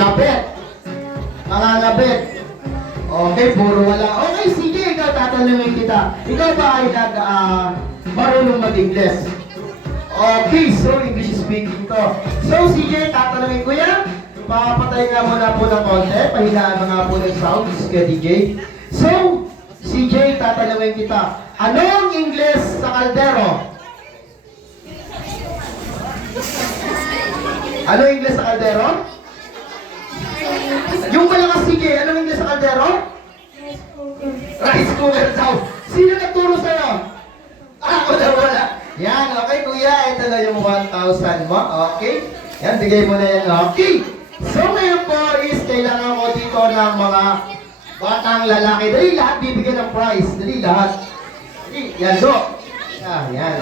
Lapit. Mangangabit. Okay, puro wala. Okay, sige, ikaw tatanungin kita. Ikaw ba ay marunong mag-Ingles? Okay, so English speaking to. So, sige, tatanungin ko yan. Papatay nga muna po ng konti. Pahinaan mo nga po ng sounds kay DJ. So, CJ, tatanungin kita. Anong Ingles sa kaldero? Ano Ingles sa kaldero? Yung malakas sige, anong Ingles sa kaldero? Rice cooker daw. Sino nagturo sa'yo? Wala. Yan, okay kuya, ito na yung 1,000 mo. Okay? Yan, bigay mo na yan. Okay. So ngayon po is kailangan ko dito ng mga batang lalaki. Dali lahat bibigyan ng prize. Dali lahat. Dali, yan do. Yan.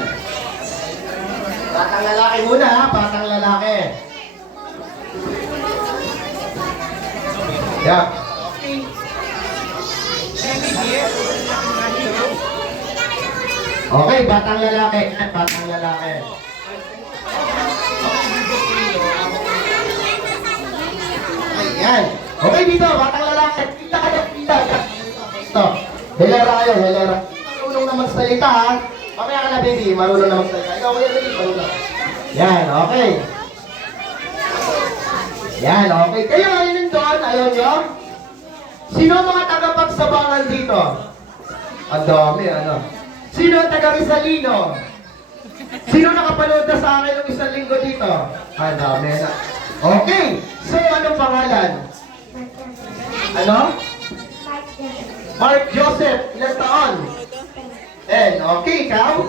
Batang lalaki muna ha, batang lalaki. Yeah. Okay, batang lalaki. Batang lalaki. Ayan. Okay dito, batang lalaki. Kita ka na, kita. Ito. Helera kayo, helera. Marunong na magsalita ha. Mamaya ka na baby, marunong na magsalita. Ikaw kuya baby, marunong. Yan, okay. Yan, okay. Kayo ngayon doon, ayaw nyo? Sino ang mga tagapagsabangan dito? Ang dami, ano? Sino ang taga-Rizalino? Sino nakapanood na sa akin ng isang linggo dito? Ang dami na. Okay, so anong pangalan? Ano? Mark Joseph, ilang taon? 10, okay, ikaw?